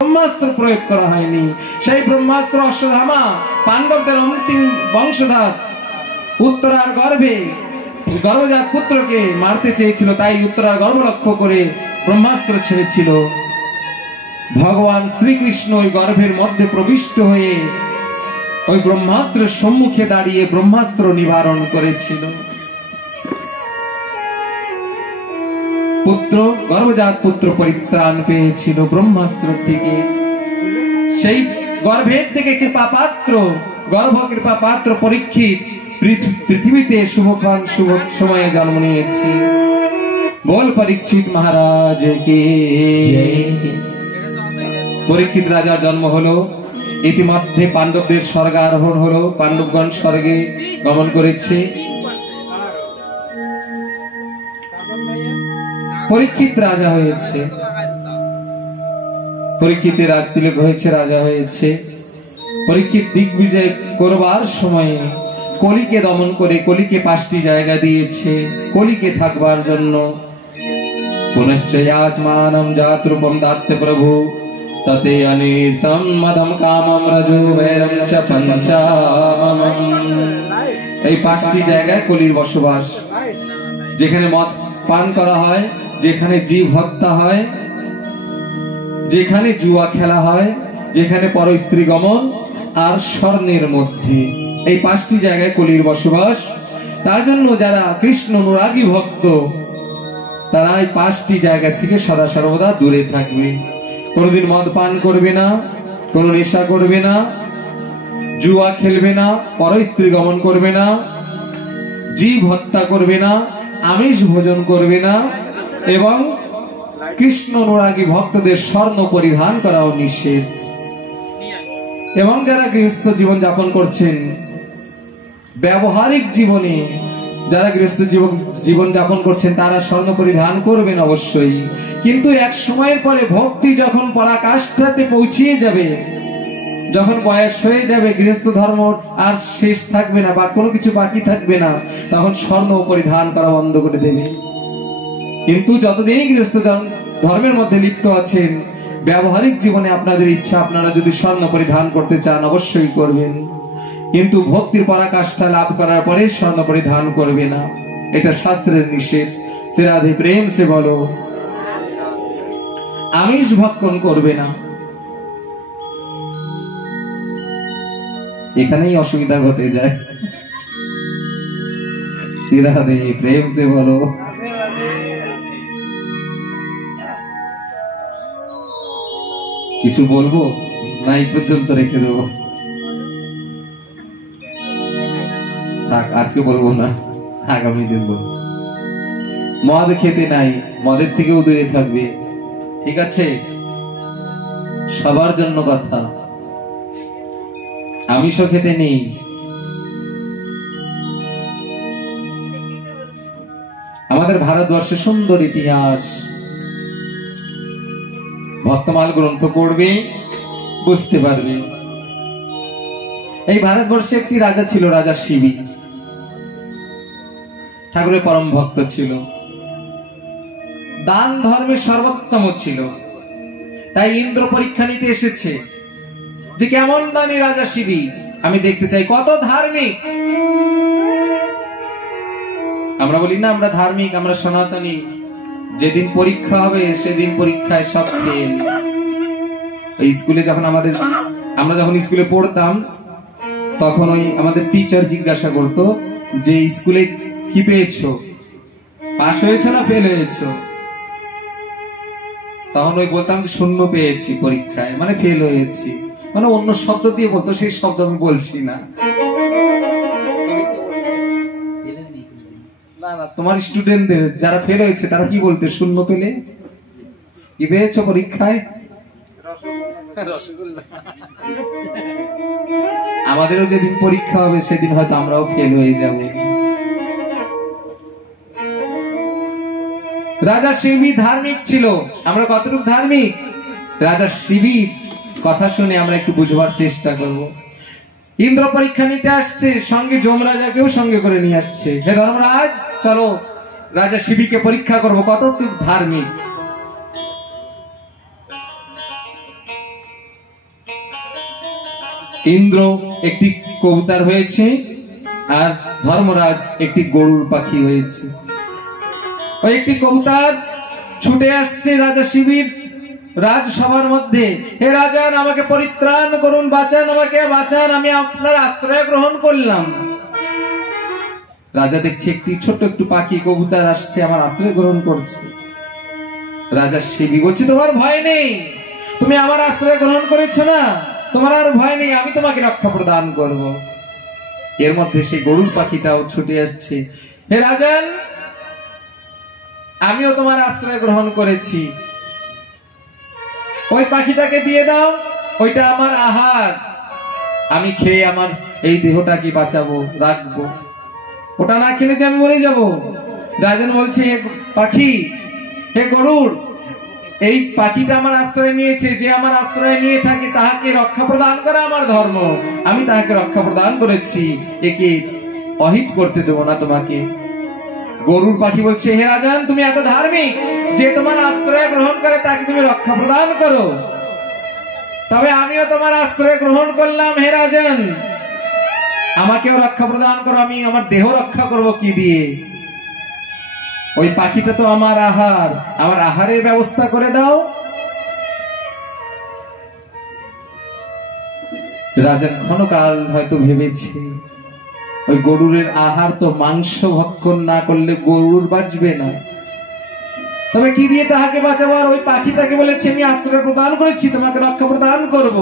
ব্রহ্মাস্ত্র প্রয়োগ করা হয়নি। সেই ব্রহ্মাস্ত্র অশ্বত্থামা পাণ্ডবদের অন্তিম বংশধর উত্তরার গর্ভজাত পুত্রকে মারতে চেয়েছিল, তাই উত্তরার গর্ভ লক্ষ্য করে ব্রহ্মাস্ত্র ছেড়েছিল। ভগবান শ্রীকৃষ্ণ ওই গর্ভের মধ্যে প্রবিষ্ট হয়ে ওই ব্রহ্মাস্ত্রের সম্মুখে দাঁড়িয়ে ব্রহ্মাস্ত্র নিবারণ করেছিল। গর্ভজাত পুত্র পরিত্রাণ পেয়েছিল ব্রহ্মাস্ত্র থেকে। সেই গর্ভের থেকে গর্ভ কৃপা পাত্র পরীক্ষিত পৃথিবীতে শুভক্ষণ শুভ সময়ে জন্ম নিয়েছে। বল পরীক্ষিত মহারাজ কে। পরীক্ষিত রাজার জন্ম হলো। ইতিমধ্যে পাণ্ডবদের স্বর্গারোহণ হলো, পাণ্ডবগণ স্বর্গে গমন করেছে। পরীক্ষিত রাজা হয়েছে, পরীক্ষিতের রাজতিলক হয়েছে, রাজা হয়েছে। পরীক্ষিত দিগ্বিজয় করবার সময়ে কলিকে দমন করে কলিকে 5টি জায়গা দিয়েছে কলিকে থাকবার জন্য। পুনশ্চয়াচমানম জাতরূপম দাত্তে প্রভু ততে অনির্তম মদম কামম রজো বৈরম চ পঞ্চামম। এই 5টি জায়গায় কলির বসবাস, যেখানে মদ পান করা হয়, যেখানে জীব হত্যা হয়, যেখানে জুয়া খেলা হয়, যেখানে পরস্ত্রী গমন আর স্বর্ণের মধ্যে, এই 5টি জায়গায় কলির বসবাস। তার জন্য যারা কৃষ্ণ অনুরাগী ভক্ত তারা এই 5টি জায়গা থেকে সদা সর্বদা দূরে থাকবে। কোনোদিন মদ পান করবে না, কোনো নেশা করবে না, জুয়া খেলবে না, পরস্ত্রী গমন করবে না, জীব হত্যা করবে না, আমিষ ভোজন করবে না, এবং কৃষ্ণ অনুরাগী ভক্তদের স্বর্ণ পরিধান করাও নিষেধ। এবং যারা গৃহস্থ জীবন যাপন করছেন, ব্যবহারিক জীবনে যারা গৃহস্থ জীবন যাপন করছেন তারা স্বর্ণ পরিধান করবেন অবশ্যই। কিন্তু এক সময়ের পরে ভক্তি যখন পরাকাষ্ঠাতে পৌঁছিয়ে যাবে, যখন বয়স হয়ে যাবে, গৃহস্থ ধর্ম আর শেষ থাকবে না বা কোনো কিছু বাকি থাকবে না, তখন স্বর্ণ পরিধান করা বন্ধ করে দেবে। কিন্তু যতদিনই গৃহস্থ ধর্মের মধ্যে লিপ্ত আছেন, ব্যবহারিক জীবনে আপনাদের ইচ্ছা, আপনারা যদি স্বর্ণ পরিধান করতে চান অবশ্যই করবেন, কিন্তু ভক্তির পরাকাষ্ঠা লাভ করার পরে স্বর্ণ পরিধান করবে না, এটা শাস্ত্রের নিষেধ। শ্রী রাধে প্রেম সে বলো। আমিষ ভক্ষণ করবে না। এখানেই অসুবিধা ঘটে যায়। শ্রী রাধে প্রেম সে বলো। কিছু বলবো না এই পর্যন্ত রেখে দেবো? থাক, আজকে বলবো না, আগামী দিন বলবো। মদ খেতে নাই, মদের থেকেও দূরে থাকবে, ঠিক আছে? সবার জন্য কথা। আমিষও খেতে নেই। আমাদের ভারতবর্ষে সুন্দর ইতিহাস, ভক্তমাল গ্রন্থ পড়বে বুঝতে পারবে। এই ভারতবর্ষে একটি রাজা ছিল, রাজা শিবী। ঠাকুরের পরম ভক্ত ছিল, দান ধর্মে সর্বোত্তম ছিল। তাই ইন্দ্র পরীক্ষা নিতে এসেছে যে কেমন দানি রাজা শিবী, আমি দেখতে চাই কত ধার্মিক। আমরা বলি না আমরা ধার্মিক, আমরা সনাতনী। যেদিন পরীক্ষা হবে সেদিন পরীক্ষায় সব ফেল। ওই স্কুলে যখন আমরা যখন স্কুলে পড়তাম তখন ওই আমাদের টিচার জিজ্ঞাসা করতো যে স্কুলে কি পেয়েছো, পাস হয়েছে না ফেল হয়েছো? তখন ওই বলতাম যে 0 পেয়েছি পরীক্ষায়, মানে ফেল হয়েছি। মানে অন্য শব্দ দিয়ে বলতো, সেই শব্দ আমি বলছি না। না, তোমার স্টুডেন্টদের যারা ফেল হয়েছে তারা কি বলতে? 0 পেলে কি পেয়েছো পরীক্ষায়? আমাদেরও যেদিন পরীক্ষা হবে সেদিন হয়তো আমরাও ফেল হয়ে যাব। রাজা শিবী ধার্মিক ছিল। আমরা কতটুকু ধার্মিক? রাজা শিবী কথা শুনে আমরা একটু বুঝবার চেষ্টা করব। ইন্দ্র পরীক্ষা নিতে আসছে, সঙ্গে যমরাজাকেও সঙ্গে করে নিয়ে আসছে। হে ধর্মরাজ, চলো রাজা শিবীকে পরীক্ষা করব কতটুকু ধার্মিক। ইন্দ্র একটি কবুতর হয়েছে আর ধর্মরাজ একটি গরুর পাখি হয়েছে। ওই একটি কবুতর ছুটে আসছে রাজা শিবির রাজসভার মধ্যে, হে রাজান আমাকে পরিত্রাণ করুন, বাঁচান, আমাকে বাঁচান, আমি আপনার আশ্রয় গ্রহণ করলাম। রাজা দেখছে একটি ছোট্ট একটু পাখি কবুতর আসছে, আমার আশ্রয় গ্রহণ করছে। রাজা শিবি বলছে তোমার ভয় নেই, তুমি আমার আশ্রয় গ্রহণ করেছো না, তোমার আর ভয় নেই, আমি তোমাকে রক্ষা প্রদান করব। এর মধ্যে সেই গরুর পাখিটাও ছুটে আসছে, হে রাজান আমিও তোমার আশ্রয় গ্রহণ করেছি, ওই পাখিটাকে দিয়ে দাও, ওইটা আমার আহার, আমি খেয়ে আমার এই দেহটাকে বাঁচাবো, রাখবো, ওটা না খেলে যে আমি মরে যাব। রাজন বলছে হে পাখি, হে গরুর, এই পাখিটা আমার আশ্রয় নিয়েছে, যে আমার আশ্রয় নিয়ে থাকে তাহাকে রক্ষা প্রদান করা আমার ধর্ম, আমি তাহাকে রক্ষা প্রদান করেছি, একে অহিত করতে দেব না তোমাকে। গরুর পাখি বলছে হে রাজন তুমি এত ধার্মিক, যে তোমার আশ্রয় গ্রহণ করে তাকে তুমি রক্ষা প্রদান করো, তবে আমিও তোমার আশ্রয় গ্রহণ করলাম, হে রাজন আমাকেও রক্ষা প্রদান করো, আমি আমার দেহ রক্ষা করব কি দিয়ে? ওই পাখিটা তো আমার আহার, আমার আহারের ব্যবস্থা করে দাও। রাজন ক্ষণকাল হয়তো ভেবেছে, ওই গরুরের আহার তো মাংস ভক্ষণ না করলে গরুর বাঁচবে না, তবে কি দিয়ে তাহাকে বাঁচাবো? আর ওই পাখিটাকে বলেছে আমি আশ্রয় প্রদান করেছি, তোমাকে রক্ষা প্রদান করব,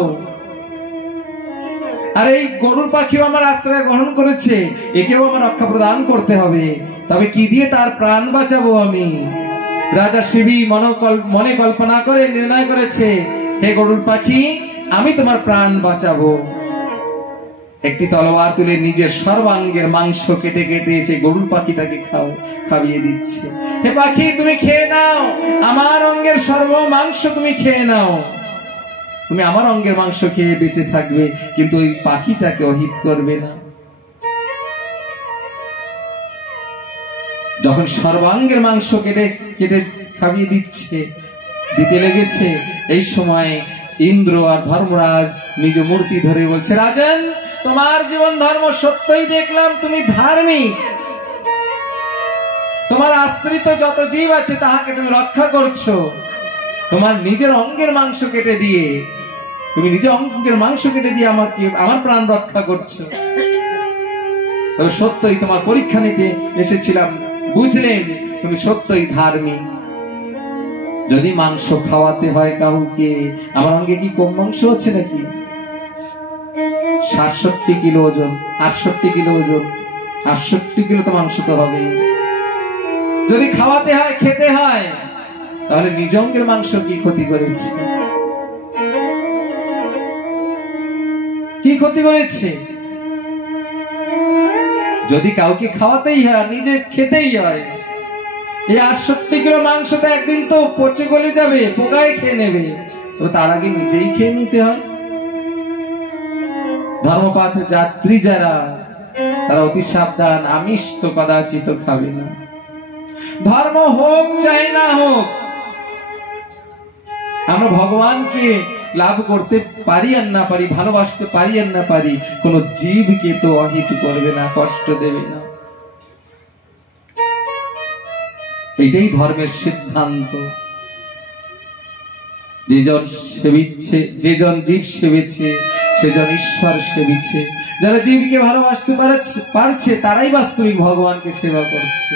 আর এই গরুর পাখিও আমার আশ্রয় গ্রহণ করেছে, একেও আমার রক্ষা প্রদান করতে হবে, তবে কি দিয়ে তার প্রাণ বাঁচাবো আমি? রাজা শিবি মনে কল্পনা করে নির্ণয় করেছে, হে গরুর পাখি আমি তোমার প্রাণ বাঁচাবো। একটি তলোয়ার তুলে নিজের সর্বাঙ্গের মাংস কেটে কেটে এসে গরুর পাখিটাকে খাইয়ে দিচ্ছে, হে পাখি তুমি খেয়ে নাও, আমার অঙ্গের সর্ব মাংস তুমি খেয়ে নাও, তুমি আমার অঙ্গের মাংস খেয়ে বেঁচে থাকবে, কিন্তু ওই পাখিটাকে অহিত করবে না। যখন সর্বাঙ্গের মাংস কেটে কেটে খাইয়ে দিতে লেগেছে, এই সময় ইন্দ্র আর ধর্মরাজ নিজ মূর্তি ধরে বলছে, রাজন তোমার জীবন ধর্ম সত্যই দেখলাম, তুমি ধার্মিক, তোমার আশ্রিত যত জীব আছে তাহাকে তুমি রক্ষা করছো, তোমার নিজের অঙ্গের মাংস কেটে দিয়ে, তুমি নিজের অঙ্গের মাংস কেটে দিয়ে আমাকে আমার প্রাণ রক্ষা করছো, তবে সত্যই তোমার পরীক্ষা নিতে এসেছিলাম, বুঝলেন তুমি সত্যই ধার্মিক। যদি মাংস খাওয়াতে হয় কাউকে, আমার অঙ্গে কি কম মাংস হচ্ছে নাকি? ৬৭ কিলো ওজন, ৬৮ কিলো ওজন, ৬৮ কিলো তো মাংস তো হবে। যদি খাওয়াতে হয় খেতে হয়, তাহলে নিজ অঙ্গের মাংস কি ক্ষতি করেছে? কি ক্ষতি করেছে? যদি কাউকে খাওয়াতেই হয়, নিজে খেতেই হয়, এই ৬৮ কিলো মাংস তো একদিন তো পচে গলে যাবে, পোকায় খেয়ে নেবে, তার আগে নিজেই খেয়ে নিতে হয়। ধর্মপাত যাত্রী যারা, তারা অতি সাবধান, আমিষ তো কদাচিত খাবে না। ধর্ম হোক চাই না হোক, আমরা ভগবানকে লাভ করতে পারি আর না পারি, ভালোবাসতে পারি আর না পারি, কোন জীবকে তো অহিত করবে না, কষ্ট দেবে না, এটাই ধর্মের সিদ্ধান্ত। যেজন জীব সেবেছে সেজন ঈশ্বর সেবিছে, যারা জীবকে ভালোবাসতে পারছে তারাই বাস্তবিক ভগবানকে সেবা করছে।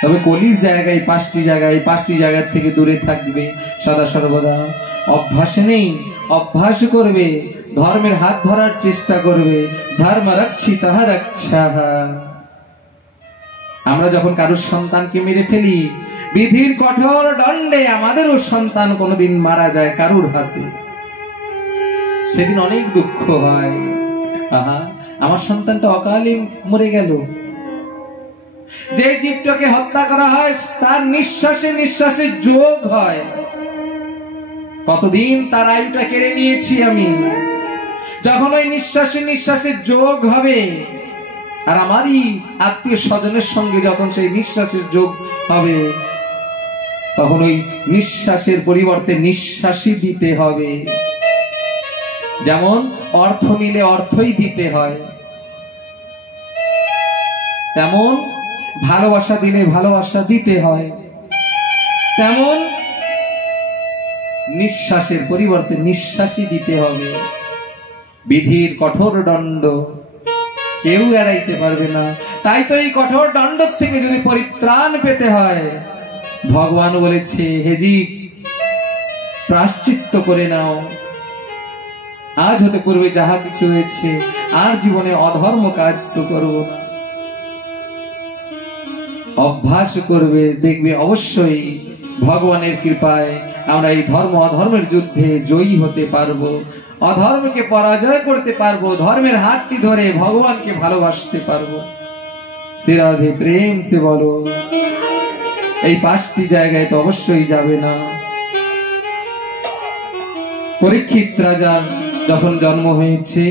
তবে কলির জায়গায় ৫টি জায়গার থেকে দূরে থাকবে সদা সর্বদা, অভ্যাস নেই, অভ্যাস করবে, ধর্মের হাত ধরার চেষ্টা করবে, ধর্ম রক্ষি তাহা রক্ষা। আমরা যখন কারোর সন্তানকে মেরে ফেলি, বিধির কঠোর দণ্ডে আমাদেরও সন্তান কোনোদিন মারা যায় কারুর হাতে, সেদিন অনেক দুঃখ হয়, আহা আমার সন্তানটা অকালে মরে গেল। যে জীবটাকে হত্যা করা হয় তার নিঃশ্বাসে নিঃশ্বাসে যোগ হয়, কতদিন তার আয়ুটা কেড়ে নিয়েছি আমি। যখন ওই নিঃশ্বাসে নিঃশ্বাসে যোগ হবে, আর আমারই আত্মীয় স্বজনের সঙ্গে যখন সেই নিঃশ্বাসের যোগ হবে, তখন ওই নিঃশ্বাসের পরিবর্তে নিঃশ্বাসই দিতে হবে। যেমন অর্থ নিলে অর্থই দিতে হয়, তেমন ভালোবাসা দিলে ভালোবাসা দিতে হয়, তেমন নিঃশ্বাসের পরিবর্তে নিঃশ্বাসই দিতে হবে। বিধির কঠোর দণ্ড কেউ এড়াইতে পারবে না। তাই তো এই কঠোর দণ্ড থেকে যদি পরিত্রাণ পেতে হয়, ভগবান বলেছে, হে জীব, প্রায়শ্চিত্ত করে নাও। আজ হতে পূর্বে যাহা কিছু হয়েছে, আর জীবনে অধর্ম কাজ তো করব না। অভ্যাস করবে, দেখবে অবশ্যই ভগবানের কৃপায় আমরা এই ধর্ম অধর্মের যুদ্ধে জয়ী হতে পারবো, অধর্মকে পরাজয় করতে পারবো, ধর্মের হাতটি ধরে ভগবানকে ভালোবাসতে পারবো। শ্রী রাধে প্রেম সে বলো। এই 5টি জায়গায় তো অবশ্যই যাবে না। পরীক্ষিত রাজার যখন জন্ম হয়েছে,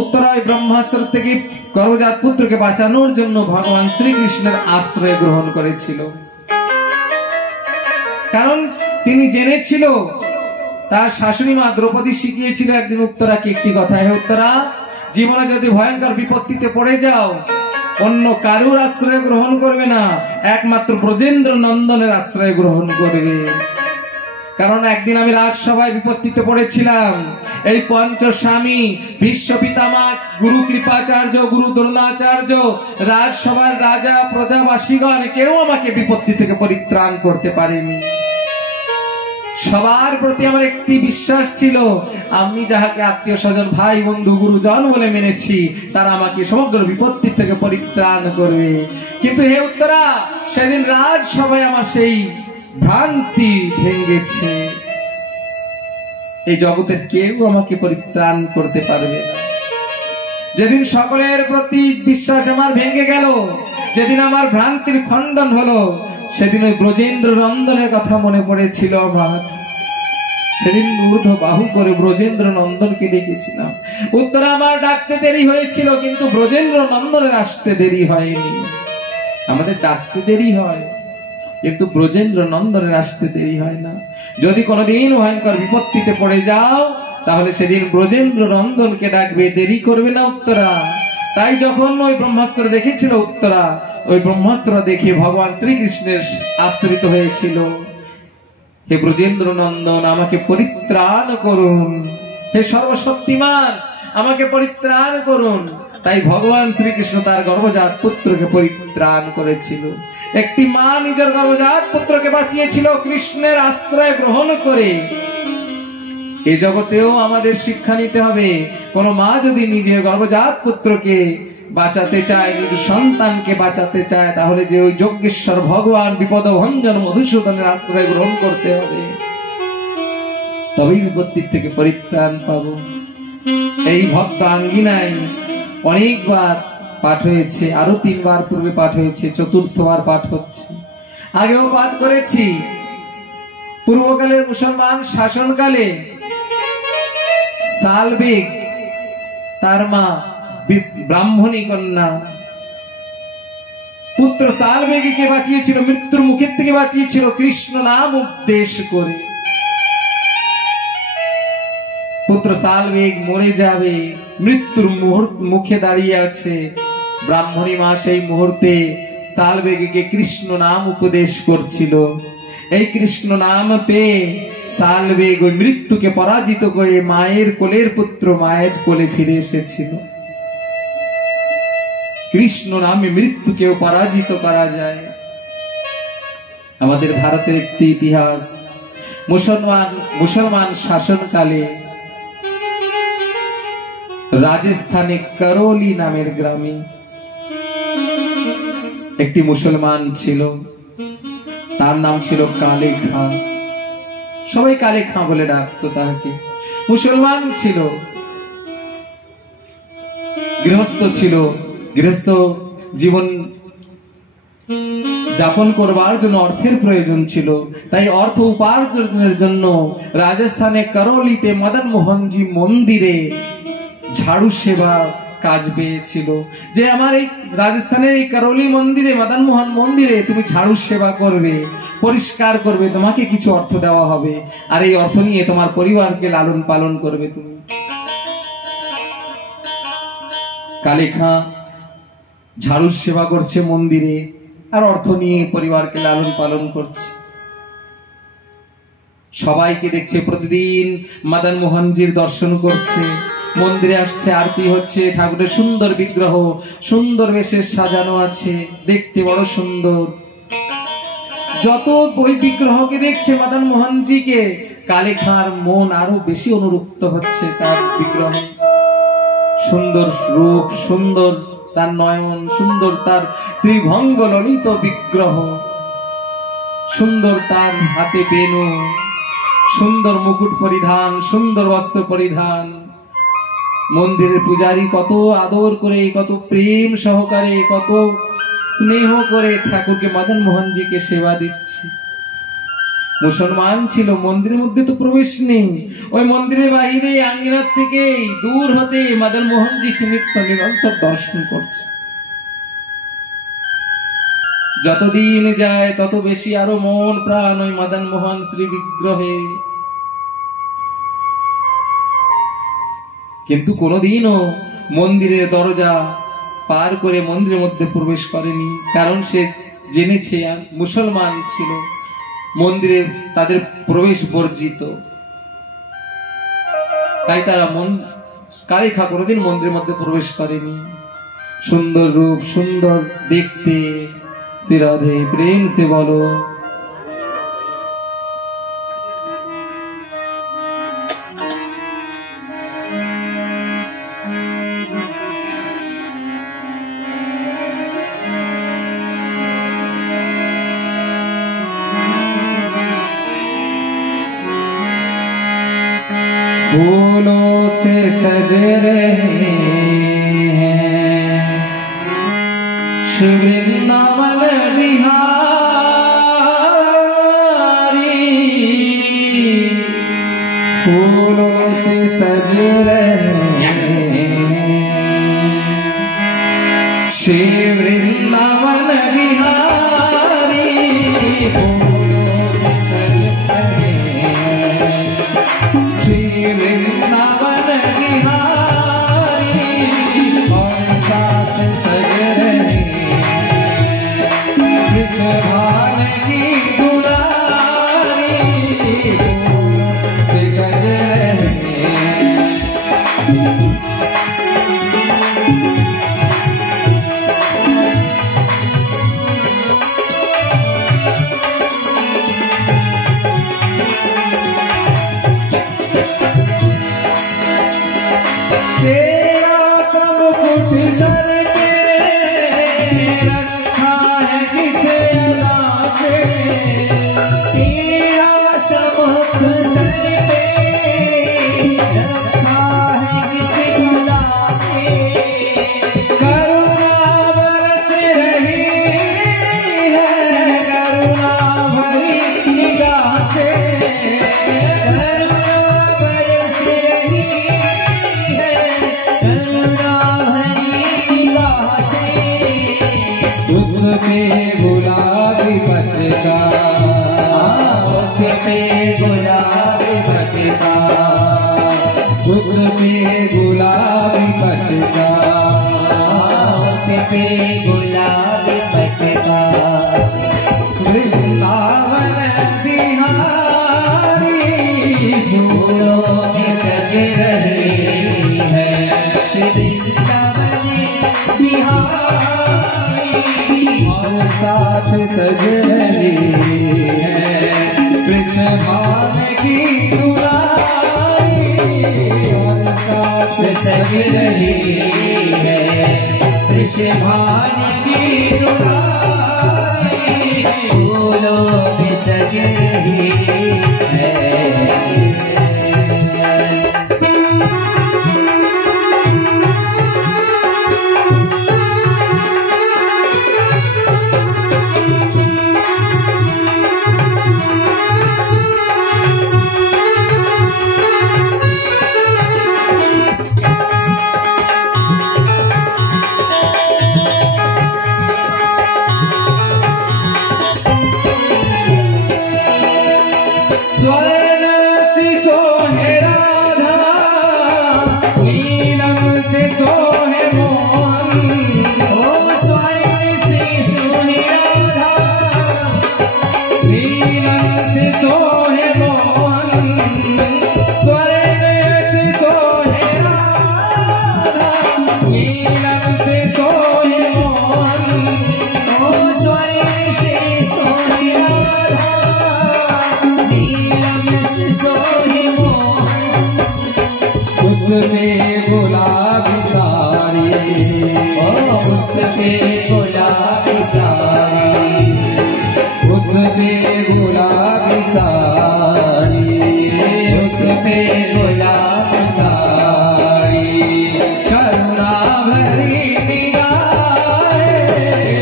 উত্তরায় ব্রহ্মাস্ত্র থেকে গর্ভজাত পুত্রকে বাঁচানোর জন্য ভগবান শ্রীকৃষ্ণের আশ্রয় গ্রহণ করেছিল। কারণ তিনি জেনেছিল, তার শাশুড়ি মা দ্রৌপদী শিখিয়েছিল একদিন উত্তরাকে একটি কথা, হে উত্তরা, জীবনে যদি ভয়ঙ্কর বিপত্তিতে পড়ে যাও, অন্য কারুর আশ্রয় গ্রহণ করবে না, একমাত্র ব্রজেন্দ্র নন্দনের আশ্রয় গ্রহণ করবে। কারণ একদিন আমি রাজসভায় বিপত্তিতে পড়েছিলাম, এই পঞ্চস্বামী ভীষ্ম পিতামহ, গুরু কৃপাচার্য, গুরু দ্রোণাচার্য, রাজসভার রাজা, প্রজাবাসীগণ কেউ আমাকে বিপত্তি থেকে পরিত্রাণ করতে পারেনি। সবার প্রতি আমার একটি বিশ্বাস ছিল, আমি যাহাকে আত্মীয় স্বজন, ভাই বন্ধু, গুরুজন বলে মেনেছি, তারা আমাকে সমগ্র বিপত্তি থেকে পরিত্রাণ করবে। কিন্তু হে উত্তরা, সেদিন রাজসভায় আমার সেই ভ্রান্তি ভেঙেছে। এই জগতের কেউ আমাকে পরিত্রাণ করতে পারবে না। যেদিন সকলের প্রতি বিশ্বাস আমার ভেঙে গেল, যেদিন আমার ভ্রান্তির খণ্ডন হলো, সেদিন ওই ব্রজেন্দ্র নন্দনের কথা মনে পড়েছিল আমার। সেদিন ঊর্ধ্ব বাহু করে ব্রজেন্দ্র নন্দনকে ডেকেছিলাম। উত্তরা আমার ডাকতে দেরি হয়েছিল, কিন্তু ব্রজেন্দ্র নন্দনের আসতে দেরি হয়নি। আমাদের ডাকতে দেরি হয়, কিন্তু ব্রজেন্দ্র নন্দনের আসতে দেরি হয় না। যদি কোনোদিন ভয়ঙ্কর বিপত্তিতে পড়ে যাও, তাহলে সেদিন ব্রজেন্দ্র নন্দনকে ডাকবে, দেরি করবে না উত্তরা। তাই যখন ওই ব্রহ্মাস্ত্র দেখেছিল উত্তরা, ওই ব্রহ্মাস্ত্র দেখে ভগবান শ্রীকৃষ্ণের আশ্রিত হয়েছিল, হে ব্রজেন্দ্র নন্দন, আমাকে পরিত্রাণ করুন, হে সর্বশক্তিমান, আমাকে পরিত্রাণ করুন। তাই ভগবান শ্রীকৃষ্ণ তার গর্ভজাত পুত্রকে পরিত্রাণ করেছিল। একটি মা নিজের গর্ভজাত পুত্রকে বাঁচিয়েছিল কৃষ্ণের আশ্রয় গ্রহণ করে। এ জগতেও আমাদের শিক্ষা নিতে হবে, কোন মা যদি নিজের গর্ভজাত পুত্রকে বাঁচাতে চায়, নিজ সন্তানকে বাঁচাতে চায়, তাহলে যে ওই যজ্ঞেশ্বর ভগবান বিপদভঞ্জন মধুসূদনের আশ্রয় গ্রহণ করতে হবে, তবেই বিপত্তির থেকে পরিত্রাণ পাবো। এই ভক্ত আঙ্গিনায় অনেকবার পাঠ হয়েছে, আরো 3 বার পূর্বে পাঠ হয়েছে, 4র্থবার পাঠ হচ্ছে। আগেও পাঠ করেছি। পূর্বকালের মুসলমান শাসনকালে সালবেগ, তার মা ব্রাহ্মণী কন্যা, পুত্র সালবেগকে বাঁচিয়েছিল, মৃত্যুর মুখের থেকে বাঁচিয়েছিল কৃষ্ণ নাম উপদেশ করে। পুত্র সালবেগ মরে যাবে, মৃত্যুর মুখে দাঁড়িয়ে আছে, ব্রাহ্মণী মা সেই মুহূর্তে সালবেগকে কৃষ্ণ নাম উপদেশ করছিল। এই কৃষ্ণ নাম পেয়ে সালবেগ ওই মৃত্যুকে পরাজিত করে মায়ের কোলের পুত্র মায়ের কোলে ফিরে এসেছিল। কৃষ্ণ নামে মৃত্যুকেও পরাজিত করা যায়। আমাদের ভারতের একটি ইতিহাস, মুসলমান শাসনকালে রাজস্থানে করোলি নামের গ্রামে একটি মুসলমান ছিল, তার নাম ছিল কালে খাঁ। সবাই কালে খাঁ বলে ডাকতো তাকে। মুসলমান ছিল, গৃহস্থ ছিল, গৃহস্থ জীবন যাপন করবার জন্য অর্থের প্রয়োজন ছিল। তাই অর্থ উপার্জনের জন্য রাজস্থানে করোলিতে মদন মোহনজি মন্দিরে ঝাড়ু সেবা কাজ পেয়েছিল যে আমার এই রাজস্থানের এই করৌলি মন্দিরে, মদন মোহন মন্দিরে তুমি ঝাড়ু সেবা করবে, পরিষ্কার করবে, তোমাকে কিছু অর্থ দেওয়া হবে, আর এই অর্থ নিয়ে তোমার পরিবারকে লালন পালন করবে তুমি। কালেখা ঝাড়ু সেবা করছে মন্দিরে, আর অর্থ নিয়ে পরিবারকে লালন পালন করছে। সবাইকে দেখছে, প্রতিদিন মদন মোহনজির দর্শন করছে, মন্দিরে আসছে, আরতি হচ্ছে, ঠাকুরের সুন্দর বিগ্রহ সুন্দর বেশে সাজানো আছে, দেখতে বড় সুন্দর। যত ওই বিগ্রহকে দেখছে মদন মোহনজিকে, কালেখার মন আরো বেশি অনুরক্ত হচ্ছে তার বিগ্রহ। সুন্দর রূপ, সুন্দর তার নয়ন, সুন্দর তার ত্রিভঙ্গ ললিত বিগ্রহ, সুন্দর তার হাতে বেনু, সুন্দর মুকুট পরিধান, সুন্দর বস্ত্র পরিধান। মন্দিরের পূজারী কত আদর করে, কত প্রেম সহকারে, কত স্নেহ করে ঠাকুরকে মদন মোহনজিকে সেবা দিচ্ছে। মুসলমান ছিল, মন্দিরের মধ্যে তো প্রবেশ নেই, ওই মন্দিরের বাইরে আঙ্গিনার থেকে দূর হতে মদন মোহনজিকে নিত্য নিরন্তর দর্শন করছে। যতদিন যায় তত বেশি আরো মন প্রাণ ওই মদন মোহন শ্রী বিগ্রহে। কিন্তু কোনোদিনও মন্দিরের দরজা পার করে মন্দিরের মধ্যে প্রবেশ করেনি, কারণ সে জেনেছে মুসলমান ছিল, মন্দিরে তাদের প্রবেশ বর্জিত। তাই তারা কালেখা কোনোদিন মন্দিরের মধ্যে প্রবেশ করেনি। সুন্দর রূপ, সুন্দর দেখতে, শ্রী রাধে প্রেম সে বলো। फूलों से सज रहे हैं श्री वृंदावन बिहारी, फूलों से सज रहे हैं श्री वृंदावन बिहारी, वृंदावन बिहारी, और साथ सज रहे कृष्ण की दुलारी, सज रहे। तेरा सब कुछ सर के रखा है किस अदा से, तेरा सब कुछ सर पे रखा है किस अदा से, करुणा बरस रही है करुणा भरी निगाह से, पे गुलाबी पत्ता, उस पे गुलाबी पत्ता, उस पे गुलाबी पत्ता, उस पे गुलाबी पत्ता, वृंदावन बिहारी, फूलों में सज रहे हैं श्री वृंदावन बिहारी, और साथ सज रही है कृष्ण भाव की दुलारी, और साथ सज रही है कृष्ण भाव की दुलारी, फूलों में सज रही है। सोहे राधा, नीलम से सोहे मोहन। ओ स्वर्ण से सोहे राधा, नीलम से सोहे मोहन। स्वर्ण से सोहे राधा, नीलम से सोहे मोहन। ओ स्वर्ण से सोहे राधा, नीलम से सोहे मोहन। उसमें गुलाबी साड़ी, ओ उसमें गुलाबी साड़ी, उसमें गुलाबी साड़ी, उसमें गुलाबी साड़ी। करुणा भरी निगाहें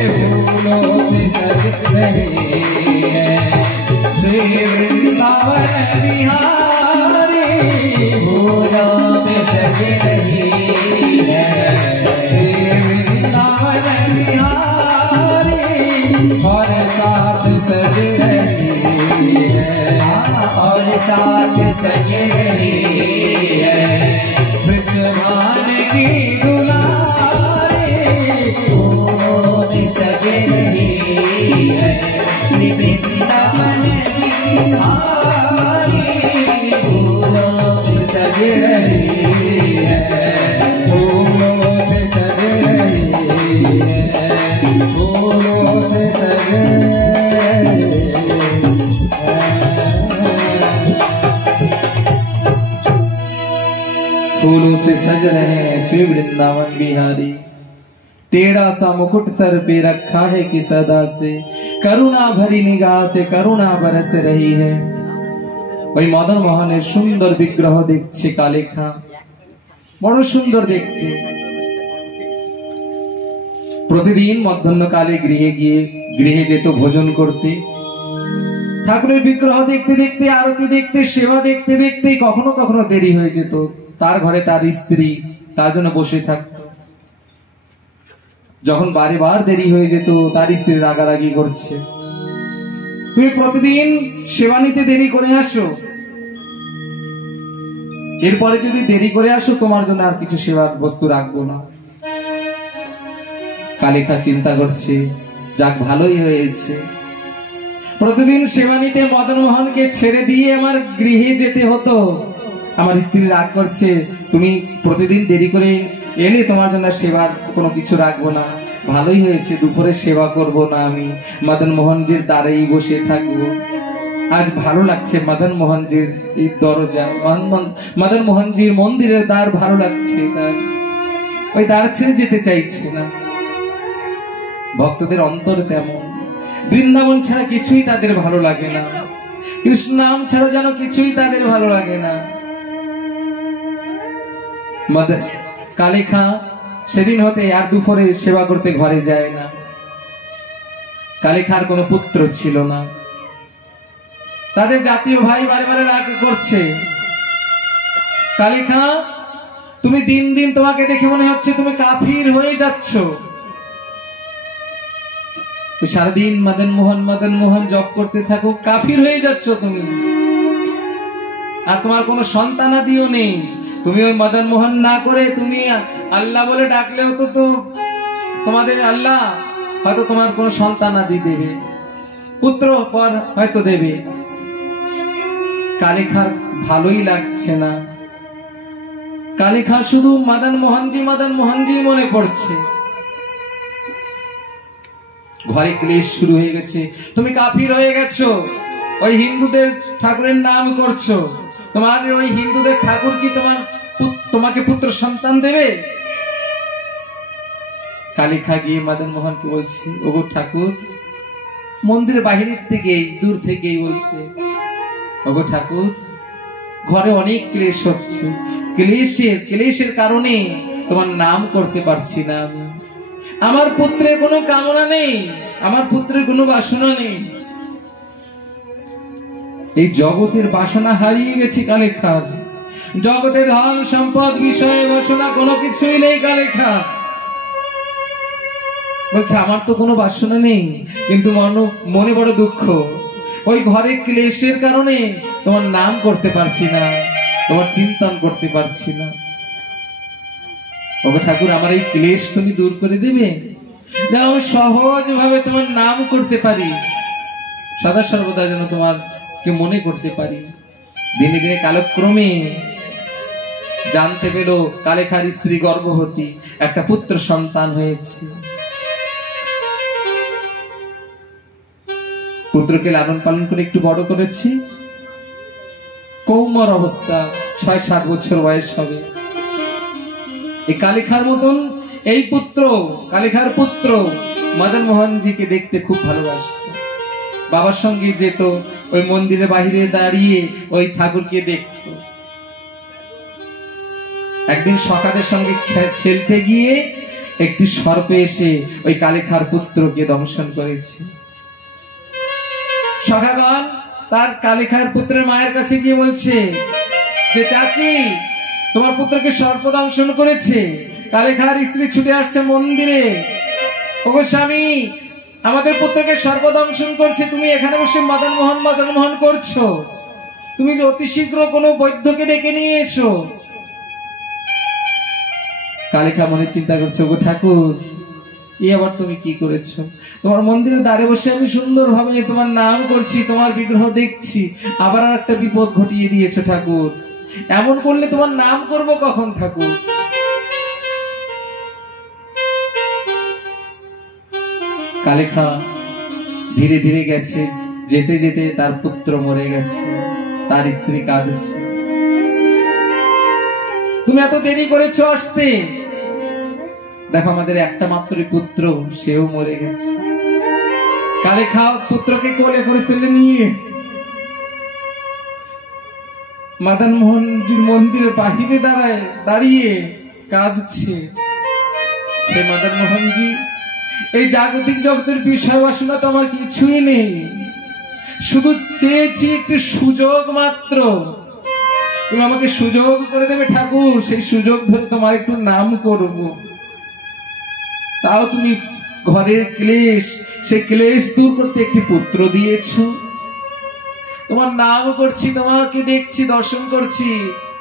फूलों से सज रही है। श्री वृंदावन बिहारी फूलों से सज रही है। श्री वृंदावन बिहारी और साथ सज रही है, और साथ सज रही है। वृषभान की दुलारी फूलों से सज रही है। श्री वृंदावन बिहारी फूलों से सज रही है, फूलों से सज रही है, फूलों से सज रही है। फूलों से सज रहे हैं श्री वृंदावन बिहारी। टेढ़ा सा मुकुट सर पे रखा है कि सदा से करुणा भरी निगाह से करुणा बरस रही है। ওই মদন মোহনের সুন্দর বিগ্রহ দেখছে কালেখা, বড় সুন্দর দেখতে। প্রতিদিন মধ্যাহ্নকালে গৃহে যেত ভোজন করতে। ঠাকুরের বিগ্রহ দেখতে দেখতে, আরতি দেখতে, সেবা দেখতে দেখতে কখনো কখনো দেরি হয়ে যেত। তার ঘরে তার স্ত্রী তার জন্য বসে থাকত। যখন বারে বার দেরি হয়ে যেত, তার স্ত্রী রাগারাগি করছে, তুমি প্রতিদিন সেবা নিতে দেরি করে আসো, এরপরে যদি দেরি করে আসো তোমার জন্য আর কিছু সেবার বস্তু রাখবো না। কালেখা চিন্তা করছে, যাক ভালোই হয়েছে, প্রতিদিন সেবা নিতে মদন মোহনকে ছেড়ে দিয়ে আমার গৃহে যেতে হতো। আমার স্ত্রী রাগ করছে, তুমি প্রতিদিন দেরি করে এলে তোমার জন্য সেবার কোনো কিছু রাখবো না। ভালোই হয়েছে, দুপুরে সেবা করব না, আমি মদন মোহনজির দ্বারেই বসে থাকবো। আজ ভালো লাগছে মদন মোহনজির এই দরজা, মদন মোহনজির মন্দিরের দ্বার ভালো লাগছে, তার ওই দ্বার ছেড়ে যেতে চাইছে না। ভক্তদের অন্তর তেমন, বৃন্দাবন ছাড়া কিছুই তাদের ভালো লাগে না, কৃষ্ণ নাম ছাড়া যেন কিছুই তাদের ভালো লাগে না। কালেখা সেদিন হতে আর দুপুরে সেবা করতে ঘরে যায় না। কালেখার কোনো পুত্র ছিল না। তাদের জাতীয় ভাই বারে বারে রাগ করছে, কালেখা তুমি দিন দিন তোমাকে দেখে মনে হচ্ছে তুমি কাফির হয়ে যাচ্ছ। সারাদিন মদন মোহন জপ করতে থাকো, কাফির হয়ে যাচ্ছ তুমি। আর তোমার কোনো সন্তানাদিও নেই। তুমি ওই মদন মোহন না করে তুমি আল্লাহ বলে ডাকলেও তো তোমাদের আল্লাহ হয়তো তোমার কোনো সন্তানাদি দেবে, পুত্র পর হয়তো দেবে। কালেখার ভালোই লাগছে না। কালেখা শুধু মদন মোহনজি মনে পড়ছে। ঘরে ক্লেশ শুরু হয়ে গেছে, তুমি কাফির হয়ে গেছো, ওই হিন্দুদের ঠাকুরের নাম করছো, তোমার ওই হিন্দুদের ঠাকুর কি তোমাকে পুত্র সন্তান দেবে? কালেখা গিয়ে মদন মোহনকে বলছে, ওগো ঠাকুর, মন্দিরের বাহিরের থেকে দূর থেকেই বলছে, ওগো ঠাকুর, ঘরে অনেক ক্লেশ হচ্ছে, ক্লেশের কারণে তোমার নাম করতে পারছি না আমি। আমার পুত্রের কোনো কামনা নেই, আমার পুত্রের কোনো বাসনা নেই। এই জগতের বাসনা হারিয়ে গেছি কালেখার। জগতের ধন সম্পদ বিষয়ে বাসনা কোনো কিছুই নেই কালেখার। বলছে আমার তো কোনো বাসনা নেই, কিন্তু মনে বড় দুঃখ, ওই ঘরে ক্লেশের কারণে তোমার নাম করতে পারছি না, তোমার চিন্তন করতে পারছি না। ওগো ঠাকুর, আমার এই ক্লেশ তুমি দূর করে দেবে, যেন আমি সহজ ভাবে তোমার নাম করতে পারি, সদা সর্বদা যেন তোমারকে মনে করতে পারি। দিনে দিনে কালক্রমে জানতে পেল কালেখার স্ত্রী গর্ভবতী, একটা পুত্র সন্তান হয়েছে। পুত্রকে লালন পালন করে একটু বড় করেছি, কৌমার অবস্থা, 6-7 বছর বয়স হবে। এই কালেখার মতন এই পুত্র, কালেখার পুত্র মদন মোহনজিকে দেখতে খুব ভালোবাসত, বাবার সঙ্গে যেত, ওই মন্দিরে বাহিরে দাঁড়িয়ে ওই ঠাকুরকে দেখত। একদিন সকালের সঙ্গে খেলতে গিয়ে একটি সর্প এসে ওই কালেখার পুত্রকে দংশন করেছে। সখাগণ তার কালেখার পুত্রের মায়ের কাছে গিয়ে বলছে যে, চাচি, তোমার পুত্রকে সর্প দংশন করেছে। কালেখার স্ত্রী ছুটে আসছে মন্দিরে, ওগো স্বামী, আমাদের পুত্রকে সর্প দংশন করছে, তুমি এখানে বসে মদন মোহন করছো, তুমি অতি শীঘ্র কোনো বৈদ্যকে ডেকে নিয়ে এসো। কালেখা মনে চিন্তা করছে, ওগো ঠাকুর, এই আবার তুমি কি করেছো? তোমার মন্দিরের দ্বারে বসে আমি সুন্দর ভাবে তোমার নাম করছি, তোমার বিগ্রহ দেখছি, আবার আর একটা বিপদ ঘটিয়ে দিয়েছো ঠাকুর। এমন করলে তোমার নাম করব কখন ঠাকুর? কালেখা ধীরে ধীরে গেছে, যেতে যেতে তার পুত্র মরে গেছে, তার স্ত্রী কাঁদছে। তুমি এত দেরি করেছো আসতে, দেখো আমাদের একটা মাত্রই পুত্র, সেও মরে গেছে। কালেখা পুত্রকে কোলে করে তুলে নিয়ে মদন মোহনজির মন্দিরের বাহিরে দাঁড়িয়ে কাঁদছে। হে মদন মোহনজি, এই জাগতিক জগতের বিষয় বাসনা তো আমার কিছুই নেই, শুধু চেয়েছি একটু সুযোগ মাত্র। তুমি আমাকে সুযোগ করে দেবে ঠাকুর, সেই সুযোগ ধরে তোমার একটু নাম করব। তাও তুমি ঘরের ক্লেশ, সেই ক্লেশ দূর করতে একটি পুত্র দিয়েছ। তোমার নাম করছি, তোমাকে দেখছি, দর্শন করছি,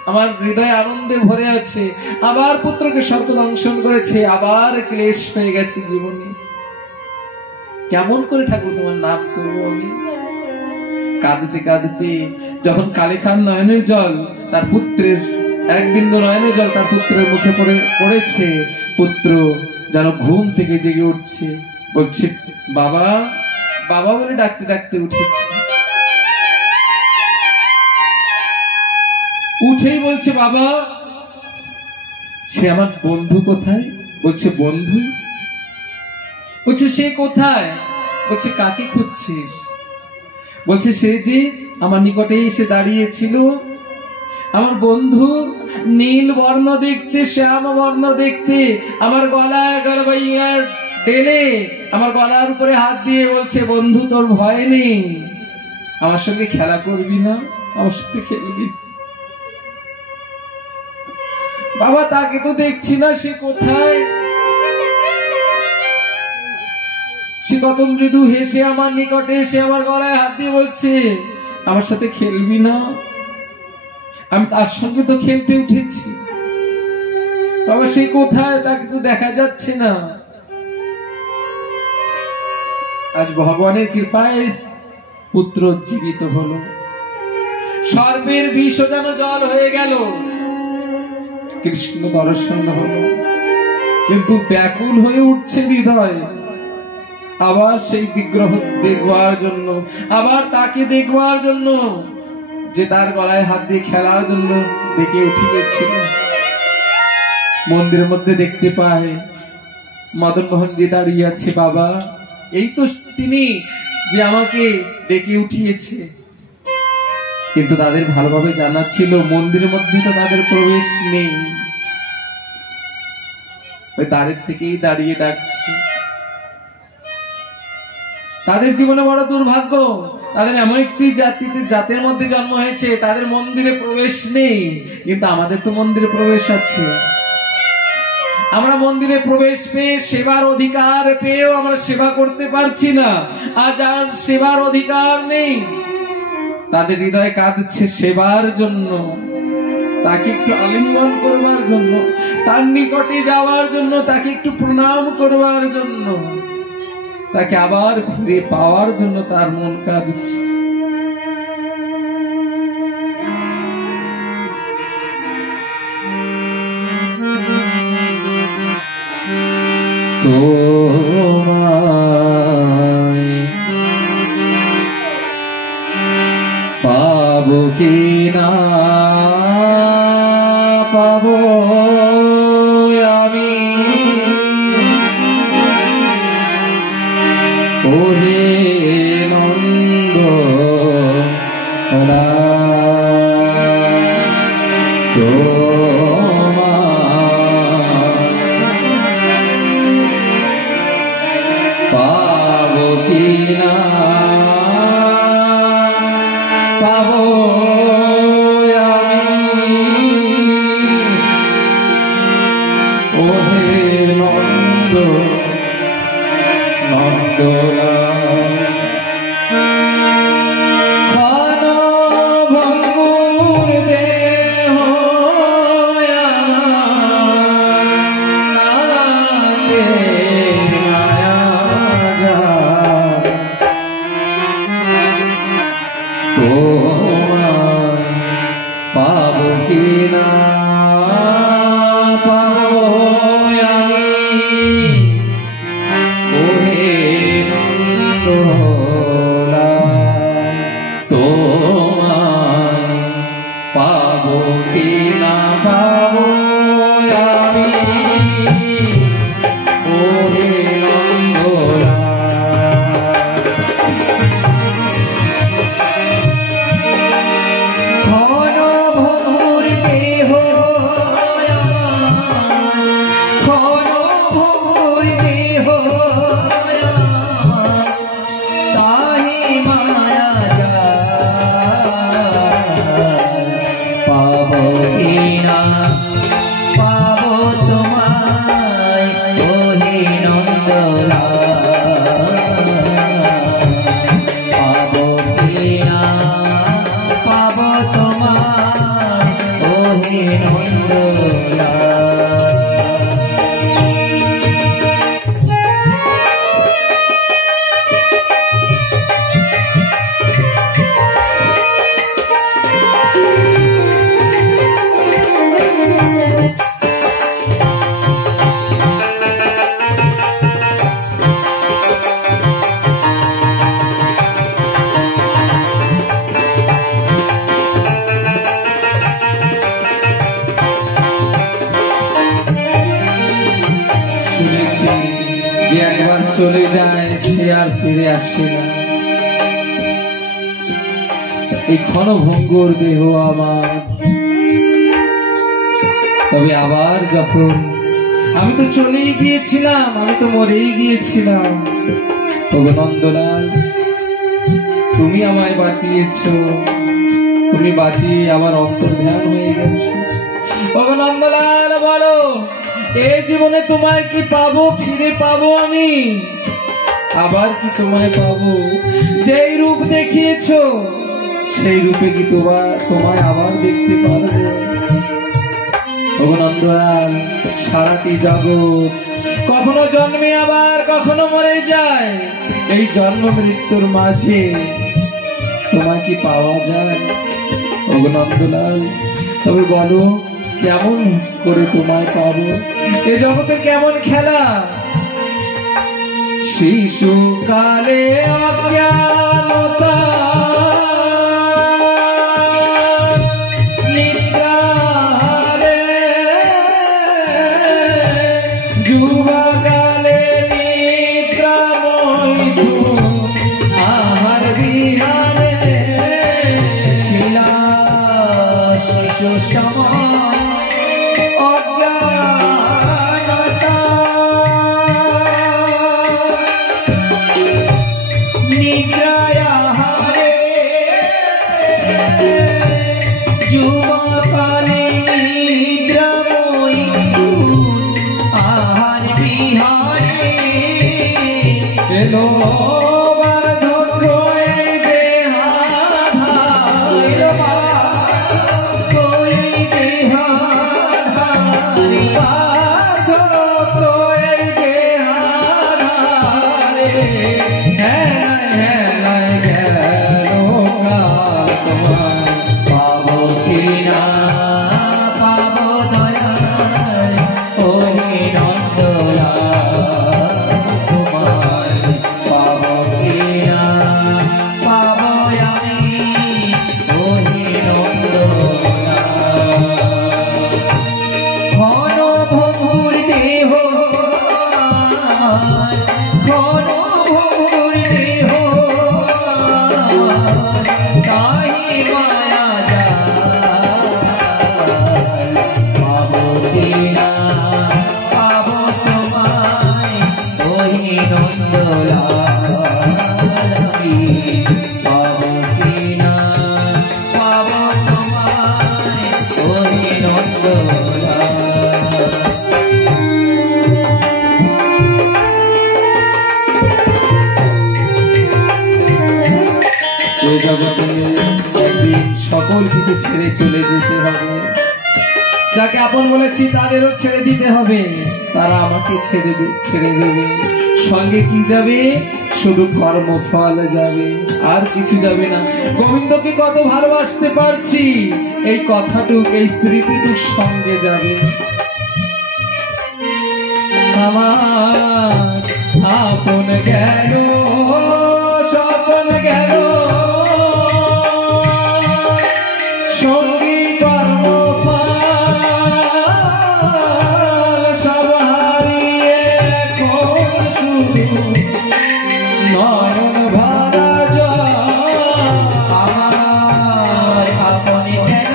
আমার হৃদয় আনন্দে ভরে আছে। আবার পুত্রকে সর্প দংশন করেছে, আবার ক্লেশ হয়ে গেছে জীবনে। কেমন করে ঠাকুর তোমার নাম করবো আমি? কাঁদতে কাঁদতে যখন কালেখার নয়নের জল তার পুত্রের, একদিন নয়নের জল তার পুত্রের মুখে পড়েছে, পুত্র যেন ঘুম থেকে জেগে উঠছে, বলছে বাবা, বাবা বলে ডাকতে ডাকতে উঠেছে। উঠেই বলছে বাবা। সে আমার বন্ধু কোথায়? বলছে বন্ধু। বলছে সে কোথায়? বলছে কাকে খুঁজছিস? বলছে সে যে আমার নিকটে এসে দাঁড়িয়েছিল, আমার বন্ধু, নীল বর্ণ দেখতে, শ্যাম বর্ণ দেখতে, আমার গলায় গলবাইয়ার দেলে আমার গলার উপরে হাত দিয়ে বলছে, বন্ধু তোর ভয় নেই, আমার সঙ্গে খেলা করবি না, আমার সাথে খেলবি। বাবা তাকে তো দেখছি না, সে কোথায়? সে কত মৃদু হেসে আমার নিকটে এসে আমার গলায় হাত দিয়ে বলছে, আমার সাথে খেলবি না? আমি তার সঙ্গে তো খেলতে উঠেছি। বাবা সে কোথায়? তাকে তো দেখা যাচ্ছে না। আজ ভগবানের কৃপায় পুত্র জীবিত হলো, সর্বের বিষ যেন জল হয়ে গেল, কৃষ্ণ দর্শন হলো। কিন্তু ব্যাকুল হয়ে উঠছে হৃদয়, আবার সেই বিগ্রহ দেখবার জন্য, আবার তাকে দেখবার জন্য, যে তার গলায় হাত দিয়ে খেলার জন্য ডেকে উঠিয়েছিল। মন্দিরের মধ্যে দেখতে পায় মদন মোহনজি দাঁড়িয়ে আছে। বাবা, এই তো তিনি যে আমাকে ডেকে উঠিয়েছে। কিন্তু তাদের ভালোভাবে জানা ছিল মন্দিরের মধ্যে তো তাদের প্রবেশ নেই, ওই দ্বারের থেকেই দাঁড়িয়ে ডাকছে। তাদের জীবনে বড় দুর্ভাগ্য, তাদের এমন একটি জাতের মধ্যে জন্ম হয়েছে, তাদের মন্দিরে প্রবেশ নেই, কিন্তু আমাদের তো মন্দিরে প্রবেশ আছে। আমরা মন্দিরে প্রবেশ পেয়ে সেবার অধিকার পেয়েও আমরা সেবা করতে পারছি না। আর যার সেবার অধিকার নেই তাদের হৃদয় কাঁদছে সেবার জন্য, তাকে একটু আলিঙ্গন করবার জন্য, তার নিকটে যাওয়ার জন্য, তাকে একটু প্রণাম করবার জন্য, তাকে আবার ফিরে পাওয়ার জন্য তার মন কাঁদছে। তোমায় পাবো কি না পাবো আমি, ওরে নন্দ পাবো কি না পাবো পাবো কি না পাবো আমি, ওহে নন্দলাল তোমায় পাবো কি না পাবো আমি, ওহে যে একবার চলে যায় সে আর ফিরে আসে না। এই ক্ষণভঙ্গুর দেহ আমার, তবে আবার যখন আমি তো চলেই গিয়েছিলাম, আমি তো মরেই গিয়েছিলাম, তবে নন্দলাল তুমি আমায় বাঁচিয়েছো, তুমি বাঁচিয়ে আমার অন্তর্ধান হয়ে গেছো। ওগো নন্দলাল বলো, এই জীবনে তোমায় কি পাবো, ফিরে পাবো আমি, আবার কি তোমায় পাবো? যেই রূপ দেখিয়েছো সেই রূপে কি তোমায় আবার দেখতে পারবো? ওগো নন্দলাল, সারাটি জগৎ কখনো জন্মে আবার কখনো মরে যায়, এই জন্ম মৃত্যুর মাঝে তোমায় কি পাওয়া যায়? ওগো নন্দলাল, তবে বলো কেমন করে তোমায় পাবো? এ জগতের কেমন খেলা? শিশুকালে অজ্ঞানতা নিদ্রারে, যুবকালে নিদ্রা মৈথুন আহার বিহারে, ছিলা শিশু সমান অজ্ঞানতা নিদ্রায় আহারে, যুবকালে নিদ্রা মৈথুন নন্দলাল আমি পাবো কিনা পাবো তোমায় ওই নন্দলাল। এই জগতে একদিন সকল কিছু ছেড়ে চলে যেতে হবে। যাকে আপন বলেছি তাদেরও ছেড়ে দিতে হবে, তারা আমাকে ছেড়ে দেবে। সঙ্গে কি যাবে? শুধু কর্মফল যাবে, আর কিছু যাবে না। গোবিন্দকে কত ভালোবাসতে পারছি, এই কথাটুক, এই স্মৃতিটুক সঙ্গে যাবে। আমার আপন গেল, স্বপন গেল, সঙ্গী কর্মফল সব হারিয়ে এখন শুধু নয়ন ভরা জল। আমার আপন গেল,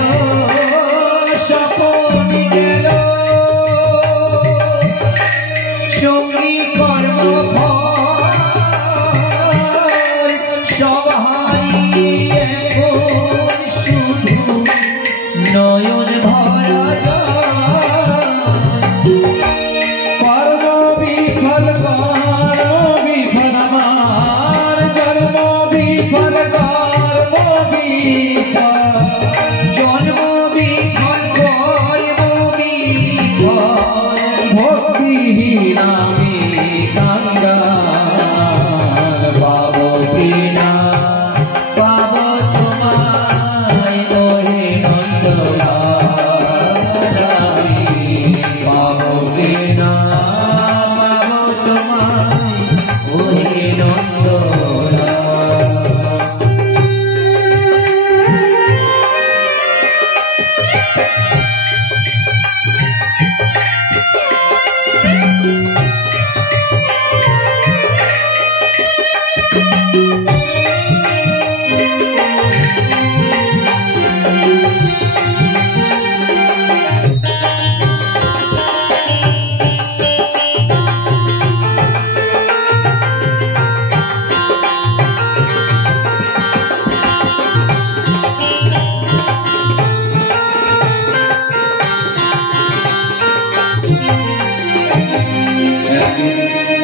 স্বপন গেল, সঙ্গী কর্মফল সব হারিয়ে এখন শুধু নয়ন ভরা কর্ম বিফল, কর্ম বিফল, আমার জন্ম বিফল, কর্ম বিফল, জন্ম বিফল কর্ম বিফল ভক্তিহীন আমি কাঙ্গাল। পাবো কিনা পাবো তোমায় ওরে নন্দলাল আমি পাবো কিনা পাবো তোমায় ওরে নন্দলাল।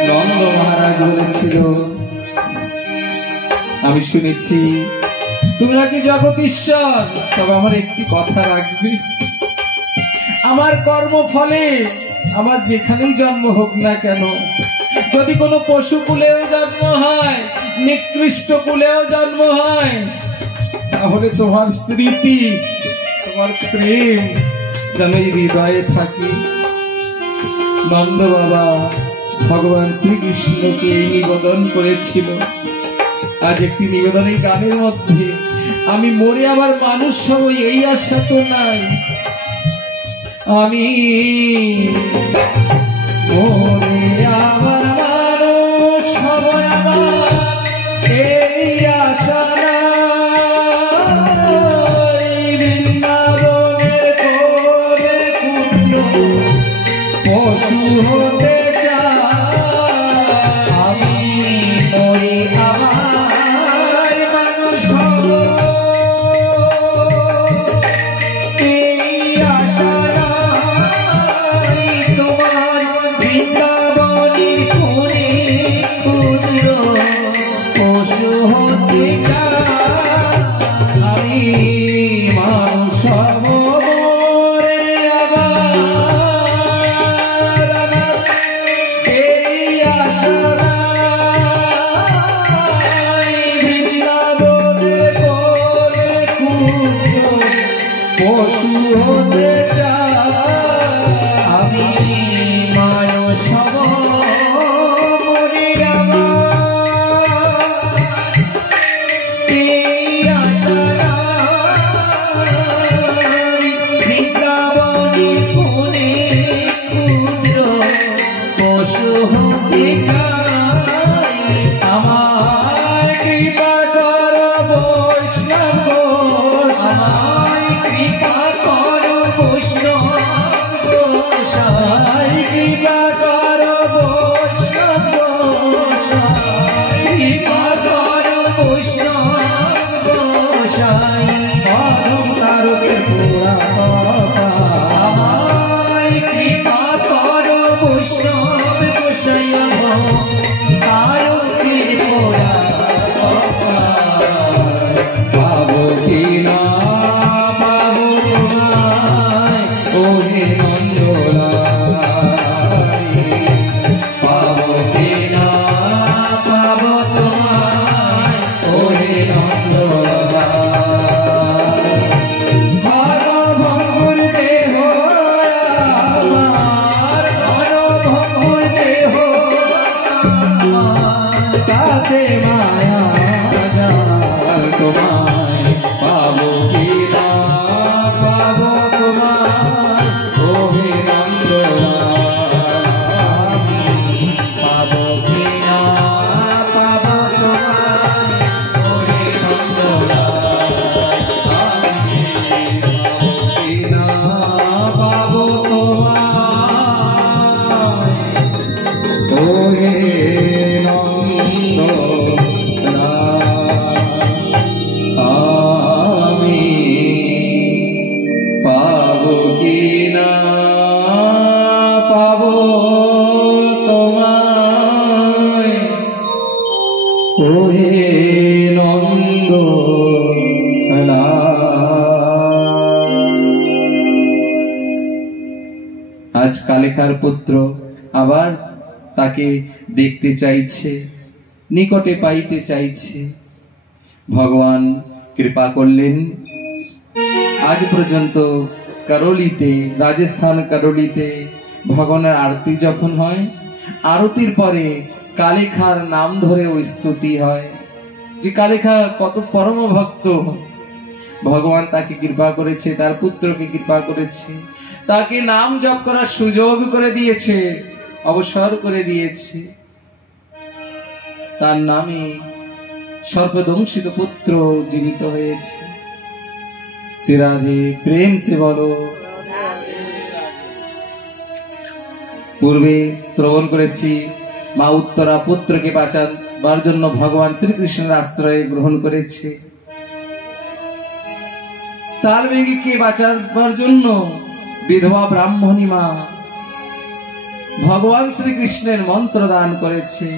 নন্দ মহারাজ বলেছিল, আমি শুনেছি তুমি নাকি জগদীশ্বর, তবে আমার একটি কথা রাখবি, আমার কর্মফলে আমার যেখানেই জন্ম হোক না কেন, যদি কোনো পশু কুলেও জন্ম হয়, নিকৃষ্ট কুলেও জন্ম হয়, তাহলে তোমার স্মৃতি, তোমার প্রেম যেন এই হৃদয়ে থাকে। নন্দ বাবা ভগবান শ্রীকৃষ্ণকে এই নিবেদন করেছিল। আজ একটি নিবেদন এই গানের মধ্যে, আমি মরে আবার মানুষ হব এই আশা তো নাই, আমি মরে আবার মানুষ হব আমার এই আশা নাই। বৃন্দাবনের কোলে পুত্র পশু হতে চাই, আমি মরে আবার মানুষ হব এই আশা নাই। তোমার বৃন্দাবনের কোলে ক্ষুদ্র পশু হতে চাই, আমি মানুষ হব মরে আবার আমার এই আশা নাই। বৃন্দাবনের কোলে ক্ষুদ্র পশু হতে চাই, আমি মানুষ হব মরে আবার এই আশা নাই। বৃন্দাবনের কোলে ক্ষুদ্র পশু হতে চাই, আমার কৃপা কর বৈষ্ণব, আমায় কৃপা করো বৈষ্ণব পুরা কথা। আমায় কৃপা করো বৈষ্ণব গোসাই আরতির পোড়া কথা। পাবো কি না পাবো তোমায় ওহে নন্দলাল, পাবো কি না পাবো তোমায় ওহে নন্দলাল। ভঙ্গুর দেহ আমার, ভঙ্গুর দেহ আমার, তাতে মায়া জাল তোমায় পাবো কি না পাবো তোমায় ওহে নন্দলাল, পাবো কি না পাবো তোমায় ওহে নন্দলাল, কি না পাবো তোমায় ওহে আমি পাবো কি না পাবো তোমায় ওহে নন্দলাল। আজ কালেখার পুত্র আবার তাকে দেখতে চাইছে, নিকটে পাইতে চাইছে। ভগবান কৃপা করলেন। আজ পর্যন্ত করলিতে, রাজস্থান করলিতে ভগবানের আরতি যখন হয়, আরতির পরে কালেখার নাম ধরে ওই স্তুতি হয় যে কালেখা কত পরম ভক্ত। ভগবান তাকে কৃপা করেছে, তার পুত্রকে কৃপা করেছে, তাকে নাম জপ করার সুযোগ করে দিয়েছে, অবসর করে দিয়েছে। তার নামে সর্বদংশিত পুত্র জীবিত হয়েছে। শ্রী রাধে প্রেম সে বলো। পূর্বে শ্রবণ করেছি মা উত্তরা পুত্রকে বাঁচাবার জন্য ভগবান শ্রীকৃষ্ণের আশ্রয় গ্রহণ করেছে। সালবেগীকে বাঁচাবার জন্য বিধবা ব্রাহ্মণী মা ভগবান শ্রীকৃষ্ণের মন্ত্র দান করেছে।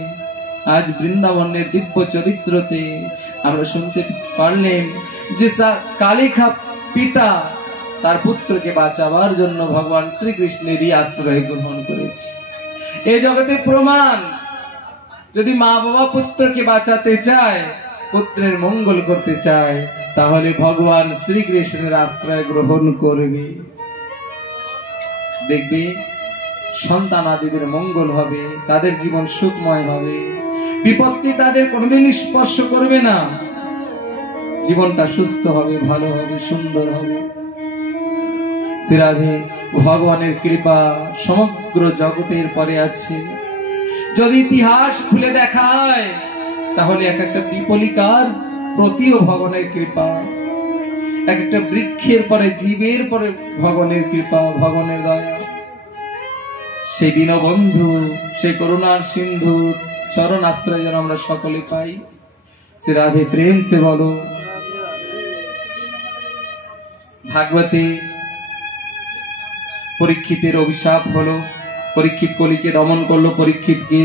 আজ বৃন্দাবনের দিব্য চরিত্রতে আমরা শুনতে পারলেন যে কালেখা পিতা তার পুত্রকে বাঁচাবার জন্য ভগবান শ্রীকৃষ্ণেরই আশ্রয় গ্রহণ করেছে। এই জগতে প্রমাণ, যদি মা বাবা পুত্রকে বাঁচাতে চায়, পুত্রের মঙ্গল করতে চায়, তাহলে ভগবান শ্রীকৃষ্ণের আশ্রয় গ্রহণ করবে। দেখবে সন্তানাদিদের মঙ্গল হবে, তাদের জীবন সুখময় হবে, বিপত্তি তাদের কোনোদিন স্পর্শ করবে না, জীবনটা সুস্থ হবে, ভালো হবে, সুন্দর হবে। শ্রী রাধে ভগবানের কৃপা সমগ্র জগতের পরে আছে। যদি ইতিহাস খুলে দেখায় তাহলে এক একটা পিপলিকার প্রতিও ভগবানের কৃপা, এক একটা বৃক্ষের পরে জীবের পরে ভগবানের কৃপা, ভগবানের দয়া। সেই দীনবন্ধু, সেই করুণার সিন্ধু চরণ আশ্রয় যেন আমরা সকলে পাই। শ্রী রাধে প্রেম সে বলো। ভাগবতে পরীক্ষিতের অভিশাপ হলো, পরীক্ষিত কলিকে দমন করলো, পরীক্ষিতকে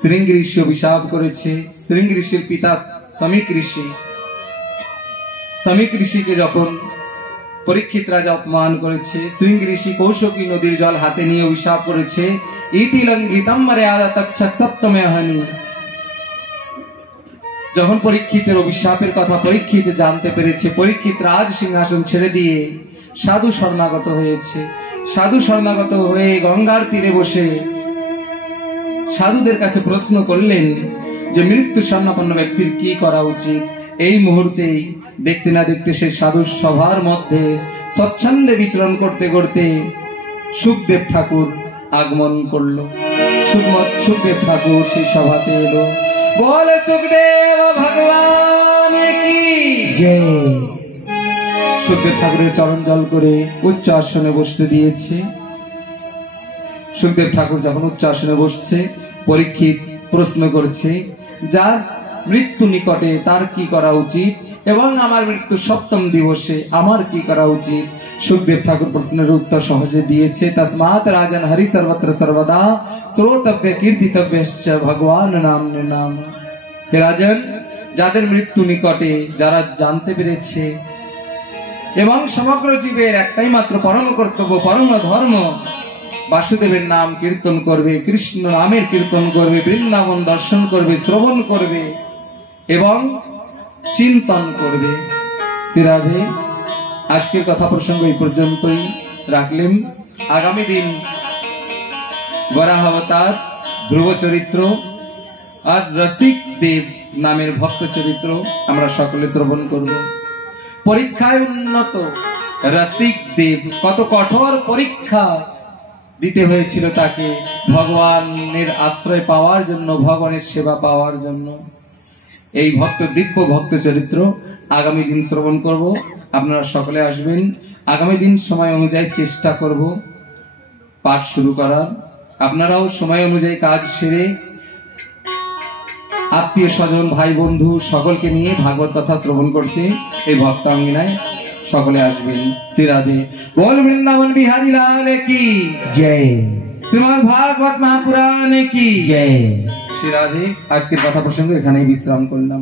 শৃঙ্গ ঋষি অভিশাপ করেছে। শৃঙ্গ ঋষির পিতা সমীক ঋষিকে যখন পরীক্ষিত রাজা অপমান করেছে, শৃঙ্গ ঋষি কৌশকী নদীর জল হাতে নিয়ে অভিশাপ করেছে, ইতি লঙ্ঘিতম মর্যাদা তচ্ছাৎ সপ্তমে হানি। যখন পরীক্ষিতের অভিশাপের কথা পরীক্ষিত জানতে পেরেছে, পরীক্ষিত রাজ সিংহাসন ছেড়ে দিয়ে সাধু শরণাগত হয়েছে। সাধু শরণাগত হয়ে গঙ্গার তীরে বসে সাধুদের কাছে প্রশ্ন করলেন যে মৃত্যু শরণাপন্ন ব্যক্তির কি করা উচিত। এই মুহূর্তেই দেখতে না দেখতে সেই সাধু সভার মধ্যে স্বচ্ছন্দে বিচরণ করতে করতে সুখদেব ঠাকুর আগমন করলো। সুখদেব ঠাকুর সেই সভাতে এলো। বলে সুখদেব ভগবান কি জয়। সুখদেব ঠাকুরের চরণ জল করে উচ্চ আসনে বসতে দিয়েছে। সুখদেব ঠাকুর যখন উচ্চ আসনে বসছে, পরীক্ষিত প্রশ্ন করছে যার মৃত্যু নিকটে তার কি করা উচিত। এবং আমার মৃত্যু সপ্তম দিবসে আমার কি করা উচিত? সুখদেব ঠাকুর প্রশ্নের উত্তর সহজে দিয়েছে। তস্মাৎ রাজন হরি সর্বত্র সর্বদা শ্রোতব্য কীর্তিতব্যশ্চ ভগবান নাম নাম। হে রাজন, যাদের মৃত্যু নিকটে, যারা জানতে পেরেছে এবং সমগ্র জীবের একটাই মাত্র পরম কর্তব্য, পরম ধর্ম, বাসুদেবের নাম কীর্তন করবে, কৃষ্ণ নামের কীর্তন করবে, বৃন্দাবন দর্শন করবে, শ্রবণ করবে এবং চিন্তন করবে। শ্রীরাধে, আজকের কথা প্রসঙ্গ এই পর্যন্তই রাখলেন। আগামী দিন বরাহ অবতার, ধ্রুব চরিত্র আর রসিক দেব নামের ভক্ত চরিত্র আমরা সকলে শ্রবণ করব। পরীক্ষায় উন্নত রসিক দেব, কত কঠোর পরীক্ষা দিতে হয়েছিল তাকে ভগবানের আশ্রয় পাওয়ার জন্য, ভগবানের সেবা পাওয়ার জন্য। এই দিব্য ভক্ত চরিত্র আগামী দিন শ্রবণ করব। আপনারা সকলে আসবেন। আগামী দিন সময় অনুযায়ী চেষ্টা করব পাঠ শুরু করার। আপনারাও সময় অনুযায়ী কাজ সেরে আত্মীয় স্বজন, ভাই বন্ধু সকলকে নিয়ে ভাগবত কথা শ্রবণ করতে এই ভক্তাঙ্গিনায় সকলে আসবেন। শ্রীরাধে। বল বৃন্দাবন বিহারী লাল কি জয়, শ্রীমদ্ ভাগবত মহাপুরাণ কি জয়। শ্রীরাধে। আজকের কথা প্রসঙ্গ এখানেই বিশ্রাম করলাম।